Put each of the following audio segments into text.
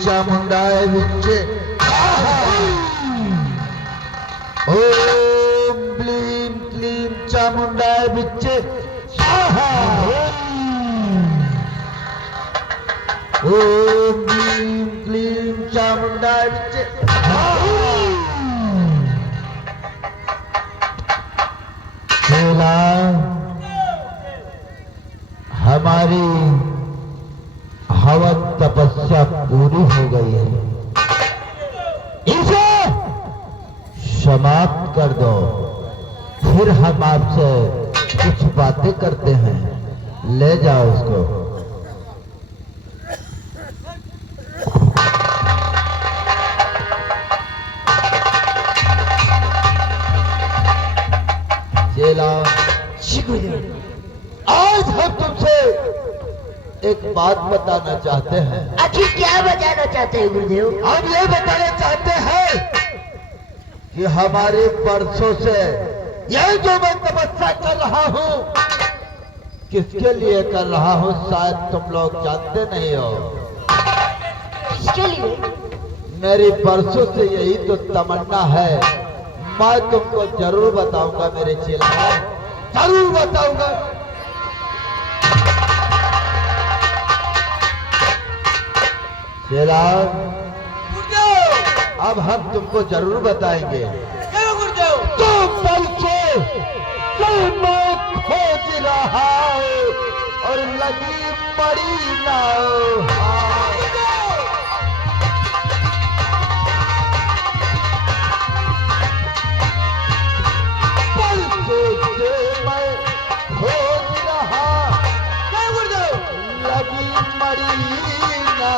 चामुंडाय विच्चे ओम ब्लीं क्लीं चामुंडाय विच्चे स्वाहा ओम ब्लीं क्लीं चामुंडाय विच्चे चेला हमारी हवन तपस्या पूरी हो गई है, इसे समाप्त कर दो, फिर हम आपसे कुछ बातें करते हैं। ले जाओ उसको। चेला, आज हम तुमसे एक बात बताना चाहते हैं। आखिर क्या बताना चाहते हैं गुरुदेव? हम ये बताना चाहते हैं कि हमारे वर्षों से यह जो मैं तपस्या कर रहा हूँ, किसके लिए कर रहा हूँ शायद तुम लोग जानते नहीं हो। किसके लिए? मेरी वर्षों से यही तो तमन्ना है। मैं तुमको जरूर बताऊंगा मेरे चेला, जरूर बताऊंगा। चेला, अब हम तुमको जरूर बताएंगे। तो बल्कि मैं खोज रहा हूँ और लगी पड़ी ना मैं खोज रहा लगी मरी ना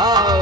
आओ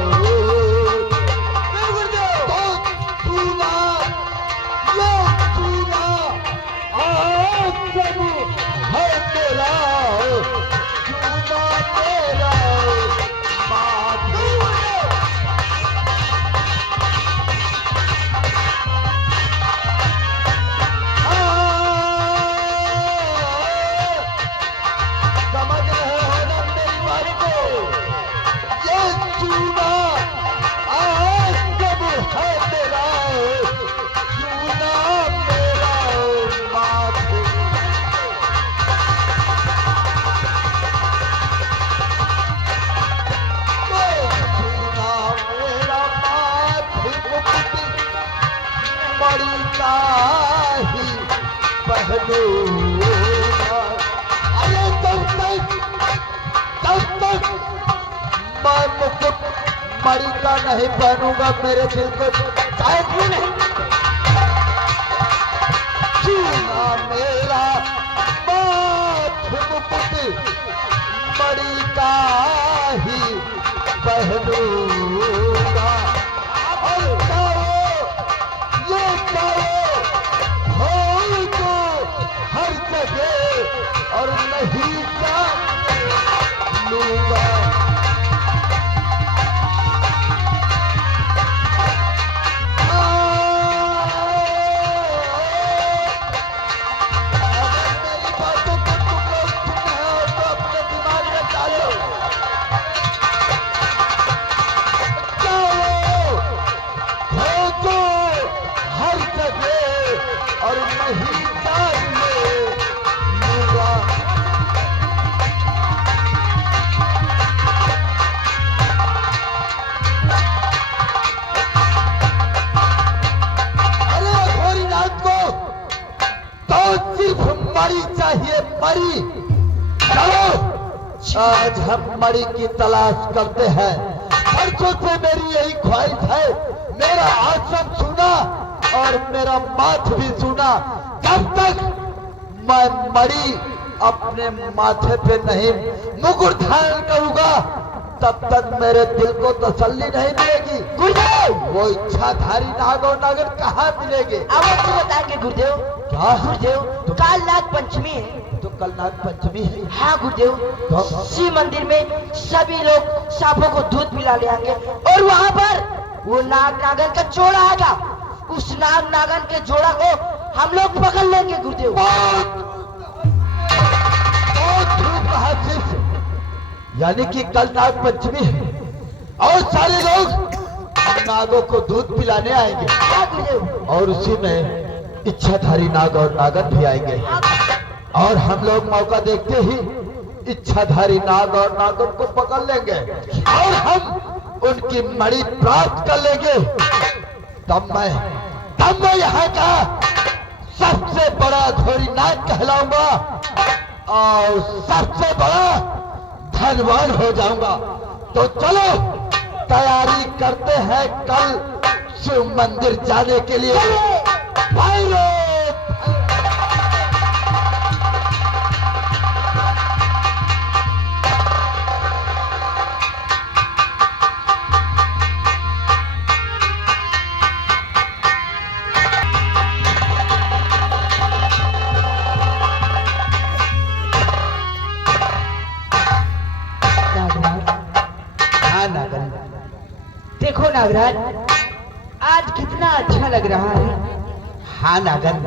अरे तब तक मैं मुकुट मणि का नहीं पहनूंगा, मेरे दिल को शायद भी नहीं चूना मेरा माथ मुकुट मणि का ही पहनूंगा। और ये हर जगह और नहीं लूंगा। मेरी बातों को तुम लोग सुने हो तो अपने दिमाग में डालो। खोजो हर जगह और नहीं मणि चाहिए, मणि। चलो आज हम मणि की तलाश करते हैं। वर्षों से मेरी यही ख्वाहिश है, मेरा आश्रम सुना और मेरा माथ भी सुना। जब तक मैं मणि अपने माथे पे नहीं मुकुट धारण करूंगा, तब तक मेरे दिल को तसल्ली नहीं मिलेगी। गुरुदेव, वो इच्छाधारी नागो नागर कहाँ मिलेंगे? आवाज तो बताएंगे गुरुदेव। क्या गुरुदेव? काल नाग पंचमी है। तो कल नाग पंचमी है? हाँ गुरुदेव, तो शिव मंदिर में सभी लोग सांपों को दूध पिला ले आएंगे और वहाँ पर वो नाग नागन का जोड़ा आएगा। उस नाग नागन के जोड़ा को हम लोग पकड़ लेंगे गुरुदेव। यानी कि कल नाग पंचमी है। और सारे लोग नागों को दूध पिलाने आएंगे क्या गुरुदेव? और उसी में इच्छाधारी नाग और नागन भी आएंगे और हम लोग मौका देखते ही इच्छाधारी नाग और नागन को पकड़ लेंगे और हम उनकी मणि प्राप्त कर लेंगे। तब मैं यहाँ का सबसे बड़ा घोड़ी नाग कहलाऊंगा और सबसे बड़ा धनवान हो जाऊंगा। तो चलो तैयारी करते हैं कल शिव मंदिर जाने के लिए। भैरव देखो नागराज, आज कितना अच्छा लग रहा है। हाँ नागन,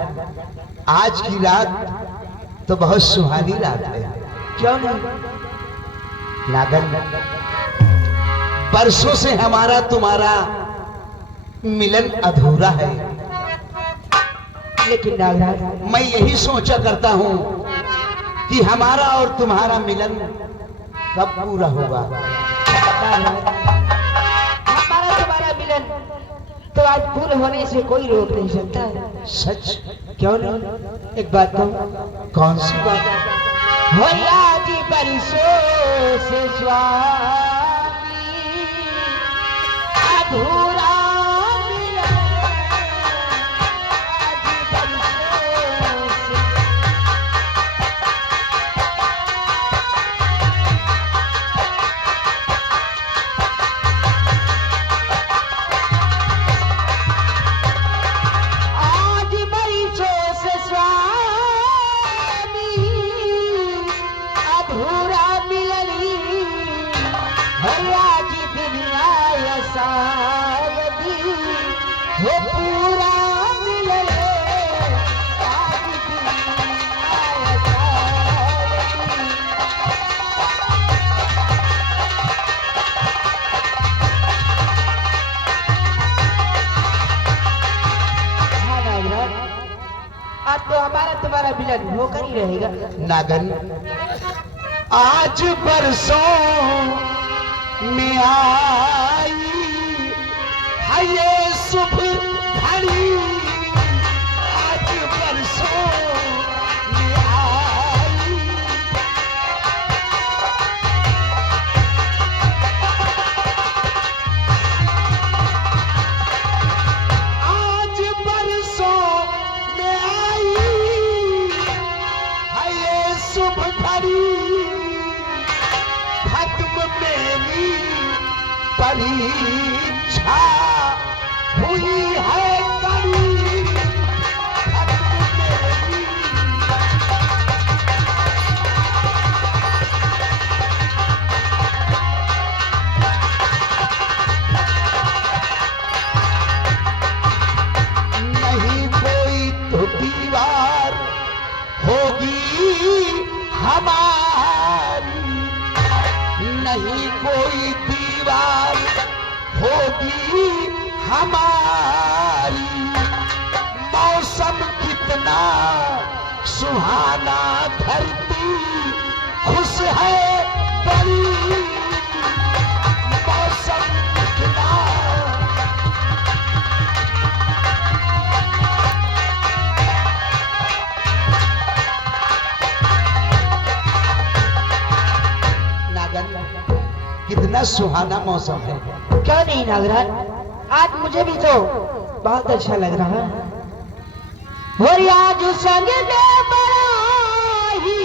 आज की रात तो बहुत सुहानी रात है। क्यों नहीं? नागन, बरसों से हमारा तुम्हारा मिलन अधूरा है। लेकिन नागराज, मैं यही सोचा करता हूँ कि हमारा और तुम्हारा मिलन कब पूरा होगा। हमारा तुम्हारा मिलन तो आज पूरे होने से कोई रोक नहीं सकता है। सच? क्यों नहीं? एक बात कहूँ। कौन सी बात? हो आज बरसों से स्वामी अधूरा मिलन, आज बरसों से। आज बरसों से स्वामी अधूरा मिलनी, आज दुनिया यसायदी हो पूरा मिलने, आज दुनिया यसायदी। हाँ नागराज, आज तो हमारा तुम्हारा मिलन होकर ही रहेगा। नागन, आज बरसों में आई है ये शुभ घड़ी, आज बरसों में आई। आज बरसों में आई है ये शुभ घड़ी, खत्म मेरी परीक्षा हुई है कड़ी, खत्म मेरी। नहीं कोई तो दीवार होगी हमारी, नहीं कोई दीवार होगी हमारी। मौसम कितना सुहाना, धरती खुश है बड़ी, मौसम कितना। नागन, कितना सुहाना मौसम है। क्यों नहीं नागराज, आज मुझे भी तो बहुत अच्छा लग रहा है। और आज संग में बड़ा ही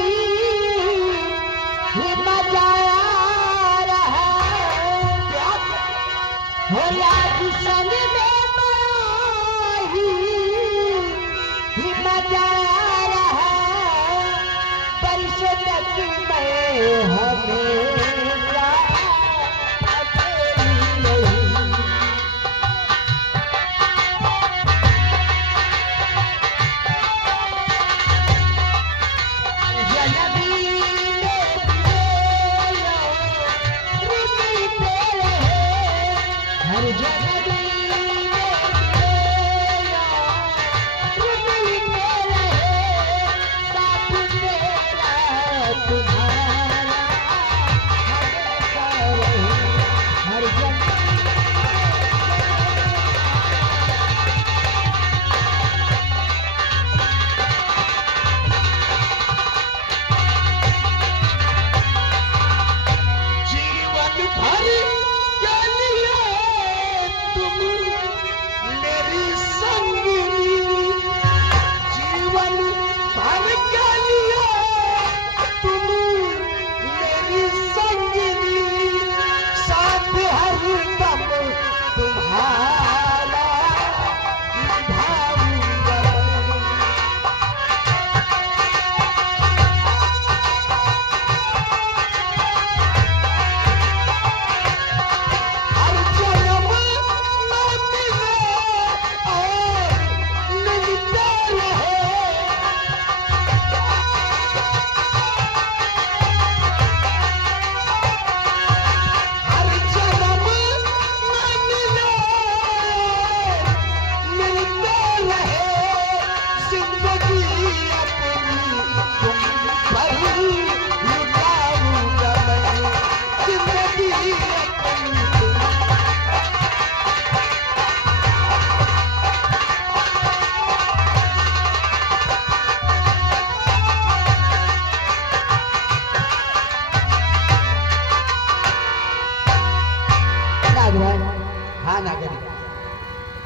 मजा आ रहा है। और आज संग में बड़ा ही मजा आ रहा है। बरसों तक मैं हमेशा अकेली नहीं। जनबी में तेरे रिश्ते रहे,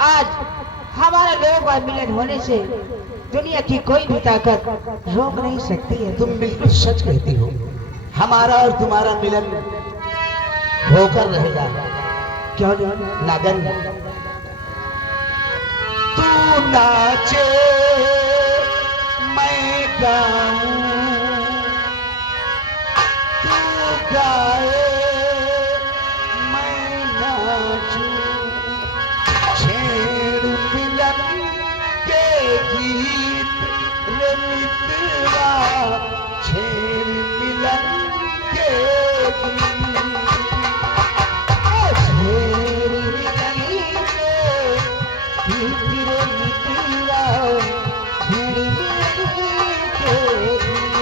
आज हमारे लोगों का मिलन होने से दुनिया की कोई भी ताकत रोक नहीं सकती है। तुम बिल्कुल सच कहती हो। हमारा और तुम्हारा मिलन होकर रहेगा। क्यों नहीं? नागन, तू नाचे मैं गाऊं, तू गाए मैं नाचूं, छेड़ मिलन के गीत रे मितवा, छेड़ मिलन के गीत, छेड़ मिलन के गीत रे मितवा, छेड़ मिलन के गीत।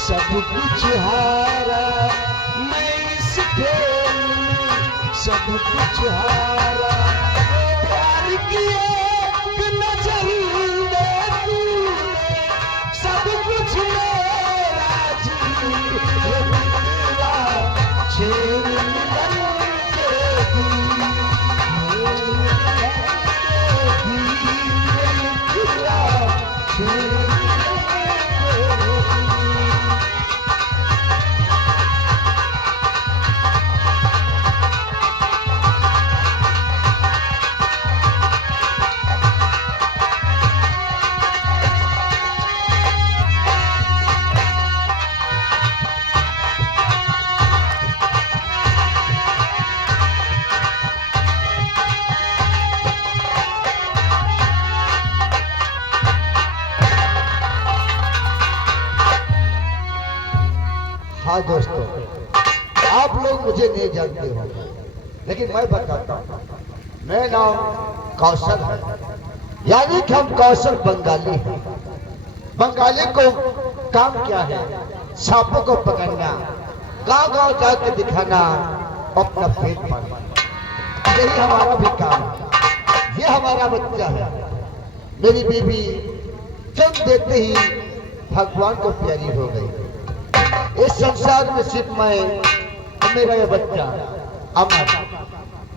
सब कुछ हारा मैं इस खेल में, सब कुछ हारा। प्यार किए कि नजर दे तूने, सब कुछ मेरा जी मितवा, छेड़ मिलन के गीत, मितवा, छेड़ हाँ दोस्तों, आप लोग मुझे नहीं जानते हो, लेकिन मैं बताता हूँ। मेरा नाम कौशल है, यानी कि हम कौशल बंगाली हैं। बंगाली को काम क्या है? सांपों को पकड़ना, गांव गांव जाके दिखाना, अपना पेट पालना, यही हमारा भी काम है। ये हमारा बच्चा है, मेरी बीवी जन्म देते ही भगवान को प्यारी हो गई। इस संसार में सिर्फ मैं और मेरा ये बच्चा अमर,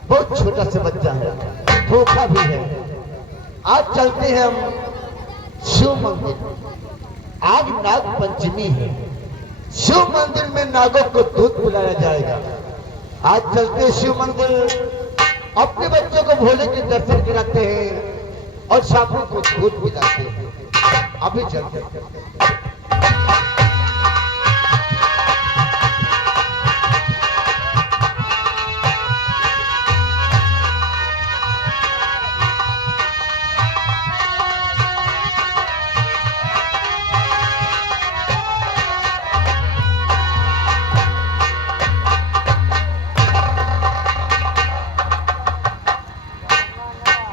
बहुत छोटा सा बच्चा है, धोखा भी है। आज चलते हैं हम शिव मंदिर। आज नाग पंचमी है, शिव मंदिर में नागों को दूध पिलाया जाएगा। आज चलते हैं शिव मंदिर, अपने बच्चों को भोले के दर्शन कराते हैं और सांपों को दूध पिलाते हैं। अभी चलते हैं।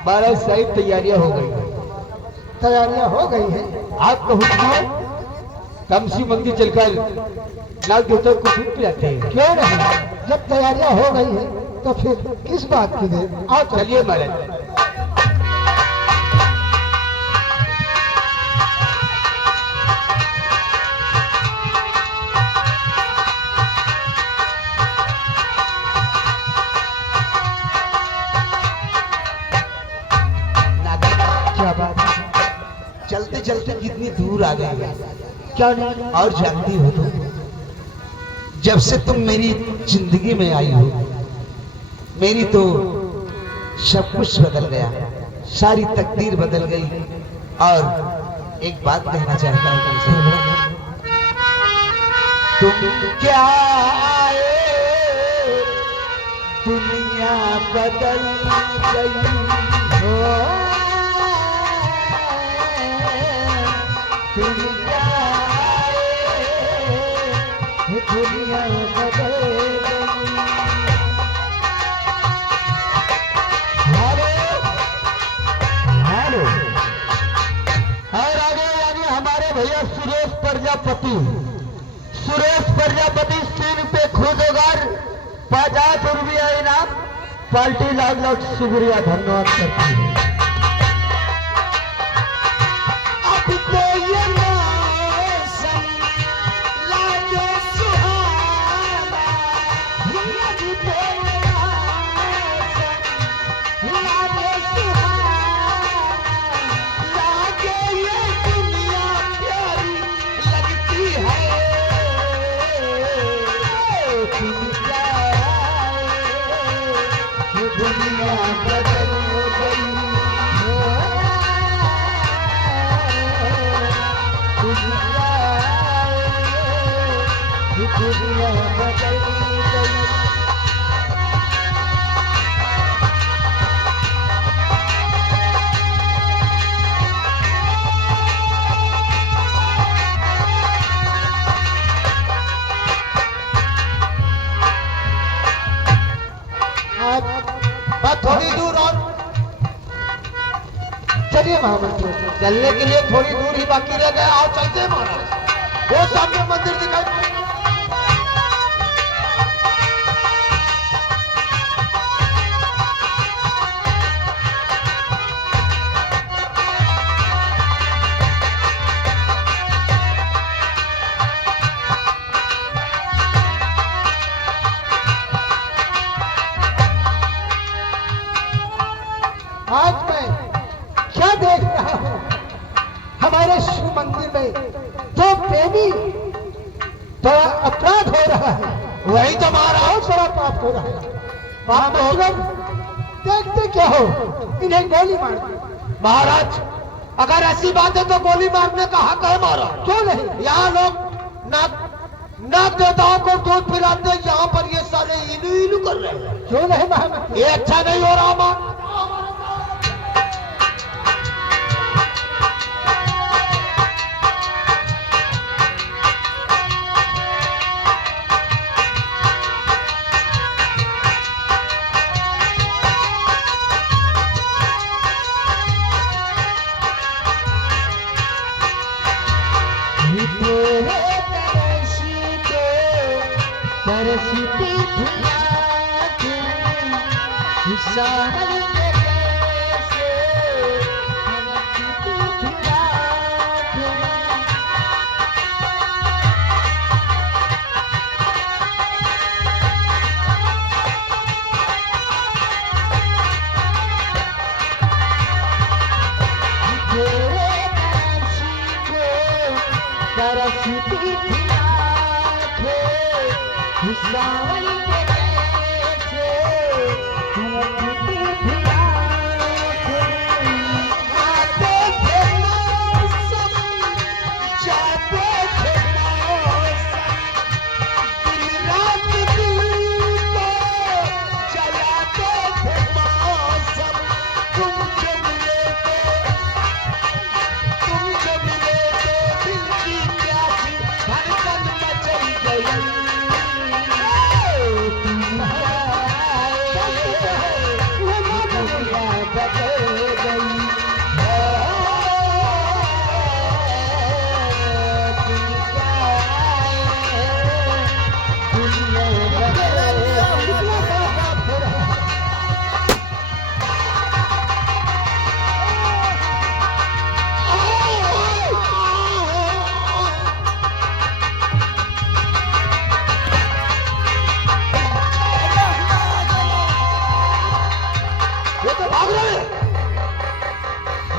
बारह सारी तैयारियां हो गई हैं। तैयारियां हो गई हैं। आप कहूँ कम शिव मंदिर चलकर नाग देवता को दूध पिलाते हैं। क्यों नहीं? जब तैयारियां हो गई हैं तो फिर किस बात की देर? आओ चलिए महाराज। क्या बात है? चलते चलते कितनी दूर आ गए हैं। क्या नहीं? और जानती हो तुम, जब से तुम मेरी जिंदगी में आई हो, मेरी तो सब कुछ बदल गया, सारी तकदीर बदल गई। और एक बात कहना चाहता हूँ तुमसे, तुम क्या आए दुनिया बदल गई हो, तुम क्या आए दुनिया बदल गई। हेलो, और आगे यानी हमारे भैया सुरेश प्रजापति, सुरेश प्रजापति 3 पे खुदोगर 50 रुपया इनाम, पार्टी लाख लाख शुक्रिया धन्यवाद करती है। अब तो ये मौसम लागे सुहाना, अब तो ये मौसम लागे सुहाना, लागे ये दुनिया प्यारी लगती है। तुम क्या आए, ये दुनिया बदल गई हो, तुम क्या आए, ये दुनिया बदल गई। बस थोड़ी दूर और चलिए महामंत्री, चलने के लिए थोड़ी दूर ही बाकी रह गया। आओ चलते हैं महाराज, वो सामने मंदिर दिखाई। आज मैं क्या देख रहा हूँ, हमारे शिव मंदिर में दो प्रेमी बड़ा अपराध हो रहा है। वही तो महाराज बड़ा पाप हो रहा है। पाप मतलब देखते क्या हो, इन्हें गोली मार दो। महाराज अगर ऐसी बात है तो गोली मारने का हक है महाराज। क्यों नहीं? यहाँ लोग नाग देवताओं को दूध पिलाते, यहाँ पर ये सारे इलू इलू कर रहे हैं। क्यों नहीं महाराज? ये अच्छा नहीं हो रहा महाराज।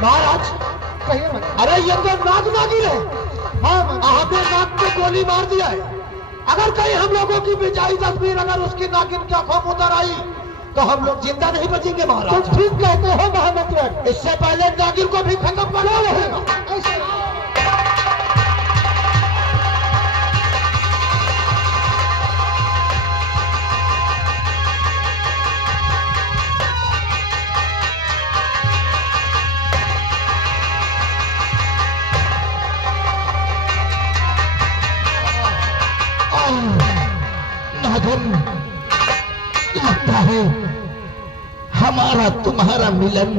महाराज कहिए मत। अरे ये तो नाग नागिन है। हाँ आपने नाग को गोली मार दिया है। अगर कहीं हम लोगों की बिछाई तस्वीर अगर उसकी नागिन की आंखों में उतर आई तो हम लोग जिंदा नहीं बचेंगे महाराज। तुम ठीक कहते हो महामंत्री। इससे पहले नागिन को भी खत्म करना रहेगा। नागन, लगता है हमारा तुम्हारा मिलन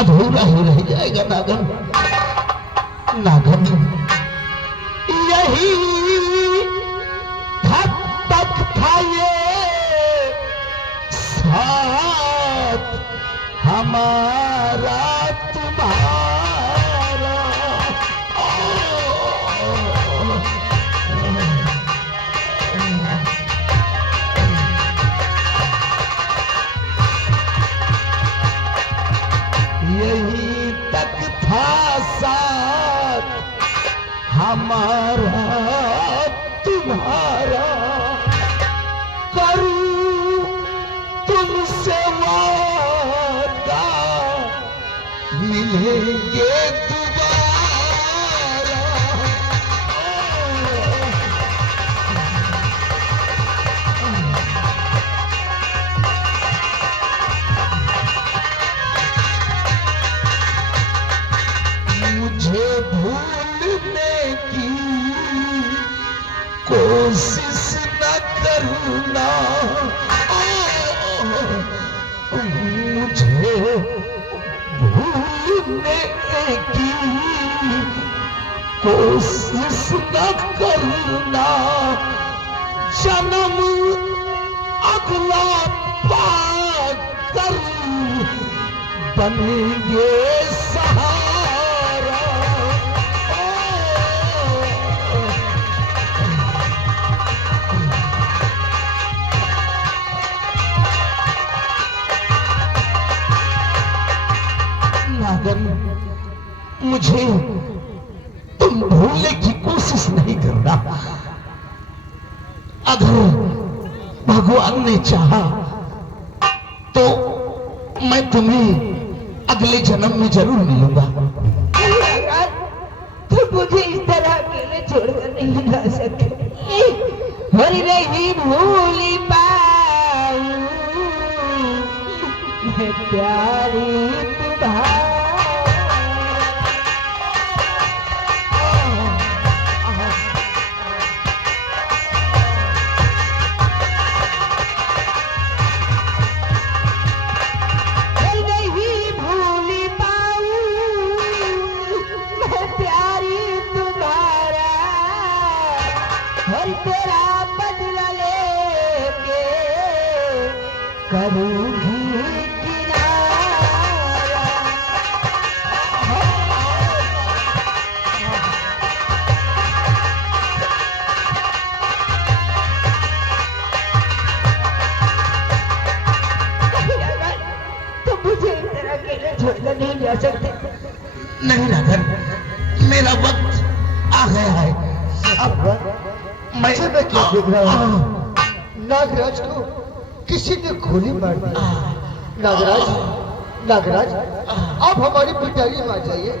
अधूरा ही रह जाएगा नागन। नागन, यही हद तक था ये साथ हमारा तुम्हारा। यही तक था साथ हमारा तुम्हारा। करूं तुमसे वादा मिलेंगे दोबारा। मुझे भूलने की कोशिश न करना। मुझे भूलने की कोशिश न करना। जन्म अगला पाकर बनेंगे सहारा। नागन, मुझे तुम भूलने की कोशिश नहीं करना। अगर भगवान ने चाहा तो मैं तुम्हें अगले जन्म में जरूर मिलूंगा। तुम मुझे इस तरह अकेले छोड़कर नहीं जा सकते। और नहीं भूल पाऊं मैं प्यारी तुम्हारी। तेरा बदला ले करूंगी किनारा। तुम मुझे इस तरह अकेले छोड़कर नहीं जा सकते। नहीं राघन, मेरा वक्त आ गया है। अब मैं मैं क्या देख रहा हूँ? नागराज को किसी ने गोली मार दी। नागराज, नागराज, आप हमारी पिटारी में आ जाइए,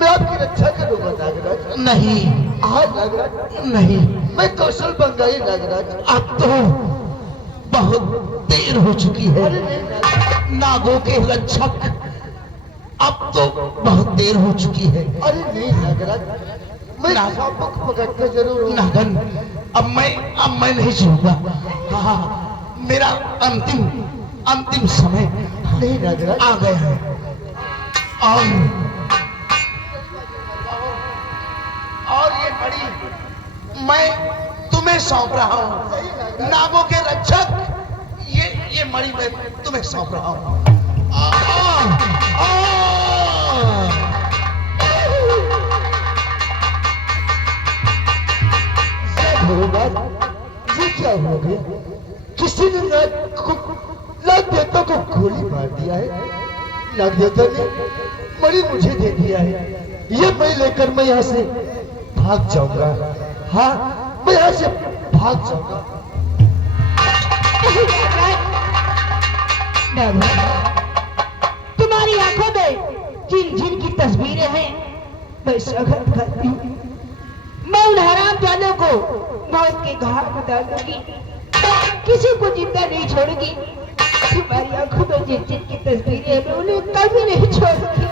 मैं आपकी रक्षा करूंगा नागराज। नहीं, हाँ नागराज, नहीं, मैं कौशल बंगाई नागराज। अब तो बहुत देर हो चुकी है। अरे नहीं नागराज, नागों के रक्षक, अब तो बहुत देर हो चुकी है। अरे नहीं नागराज, मैं सांपों को पकड़ते जरूर हूँ। नागन, अब मैं नहीं जीऊंगा। हाँ, मेरा अंतिम समय नहीं नागराज, आ गया है। और ये बड़ी मैं तुम्हें सौंप रहा हूँ, नागों के रक्षक। ये मणि मैं तुम्हें सौंप रहा हूँ। ये क्या हो गया? किसी ने नाग देवता को गोली मार दिया है। नाग देवता ने मणि मुझे दे दिया है। ये मैं लेकर मैं यहाँ से भाग जाऊंगा। हाँ, मैं यहाँ से भाग जाऊंगा। तुम्हारी आंखों में जिन जिन की तस्वीरें हैं, मैं सघन करती हूँ। मैं उन हराम जालों को मौत के घाट में डाल दूंगी, किसी को जिंदा नहीं छोड़ूंगी। तुम्हारी आंखों में जिन जिन की तस्वीरें हैं, मैं उन्हें कभी नहीं छोड़ूंगी।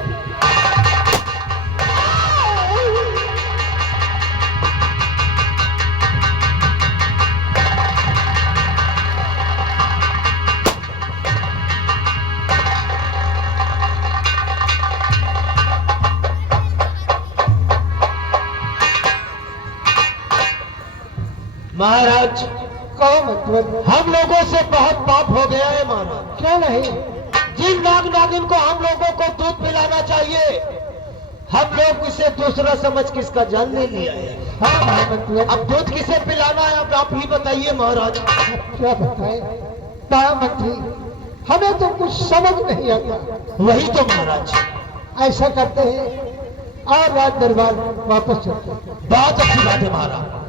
महाराज, कहो मतलब, हम लोगों से बहुत पाप हो गया है महाराज। क्या नहीं? जिन नाग नागिन को हम लोगों को दूध पिलाना चाहिए, हम लोग इसे दूसरा समझ के इसका जान ले लिया है। हाँ मतलब, अब दूध किसे पिलाना है, अब आप ही बताइए महाराज। क्या बताएं? मंत्री, हमें तो कुछ समझ नहीं आता। वही तो महाराज, ऐसा करते हैं और राज दरबार वापस चलते हैं। बहुत अच्छी बात है महाराज।